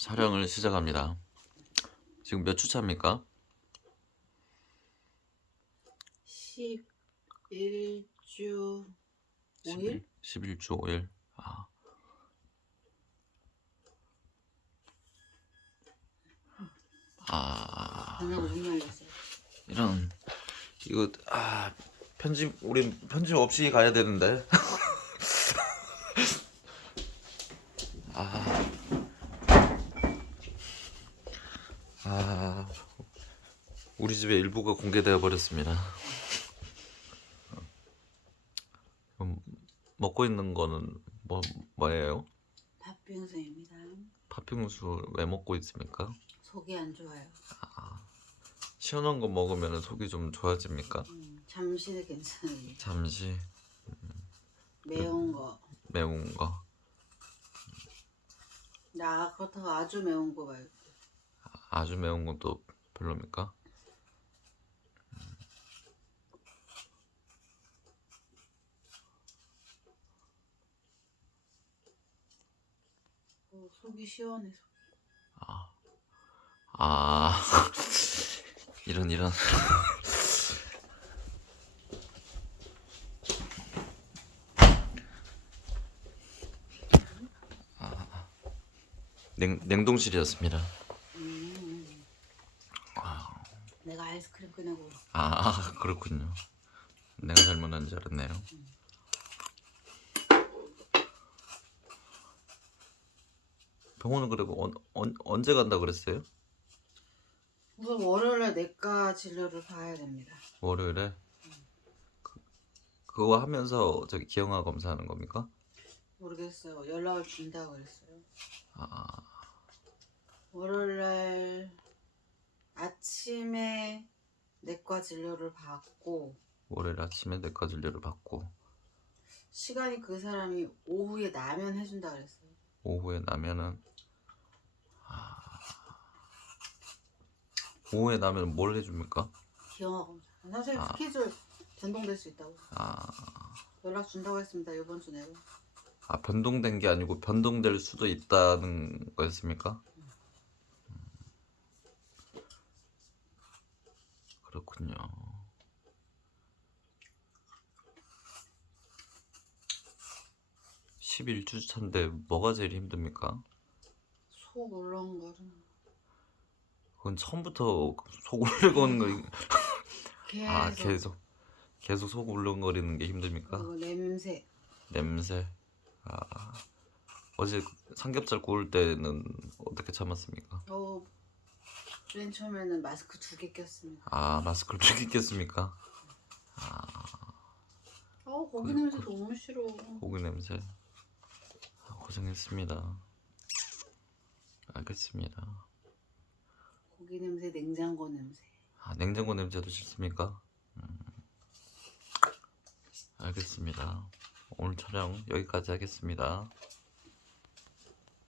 촬영을 시작합니다. 지금 몇 주 차입니까? 11주 5일? 11주 5일. 저녁 5분 걸렸어요. 이런 이거 편집 우린 편집 없이 가야 되는데. 우리 집의 일부가 공개되어 버렸습니다. 그럼 먹고 있는 거는 뭐예요? 팥빙수입니다. 팥빙수 왜 먹고 있습니까? 속이 안 좋아요. 시원한 거 먹으면 속이 좀 좋아집니까? 잠시는 괜찮은데 잠시 매운 거. 매운 거. 나 그렇다고 아주 매운 거 말고. 아주 매운 건 또 별로입니까? 속이 시원해. 이런 냉동실이었습니다. 내가 아이스크림 꺼내고. 그렇군요. 내가 잘못한 줄 알았네요. 병원은 그리고 언제 간다 그랬어요? 우선 월요일에 내과 진료를 봐야 됩니다. 월요일에? 그거 하면서 저기 기형아 검사하는 겁니까? 모르겠어요. 연락을 준다고 그랬어요. 월요일날 아침에 내과 진료를 받고 월요일 아침에 내과 진료를 받고 시간이 그 사람이 오후에 나면 해준다 그랬어요. 오후에 나면은 오후에 나면 뭘 해줍니까? 기형아 검사. 선생님 스케줄 변동될 수 있다고. 연락 준다고 했습니다. 이번 주 내로. 변동된 게 아니고 변동될 수도 있다는 거였습니까? 그렇군요. 11주 차인데 뭐가 제일 힘듭니까? 속 울렁거리는. 그건 처음부터 속 울렁거리는 거. 계속 속 울렁거리는 게 힘듭니까? 그리고 냄새. 냄새. 어제 삼겹살 구울 때는 어떻게 참았습니까? 맨 처음에는 마스크 2개 꼈습니다. 마스크를 왜 꼈습니까? 고기 냄새 너무 싫어. 고기 냄새. 고생했습니다. 알겠습니다. 고기 냄새, 냉장고 냄새. 냉장고 냄새도 싫습니까? 알겠습니다. 오늘 촬영 여기까지 하겠습니다.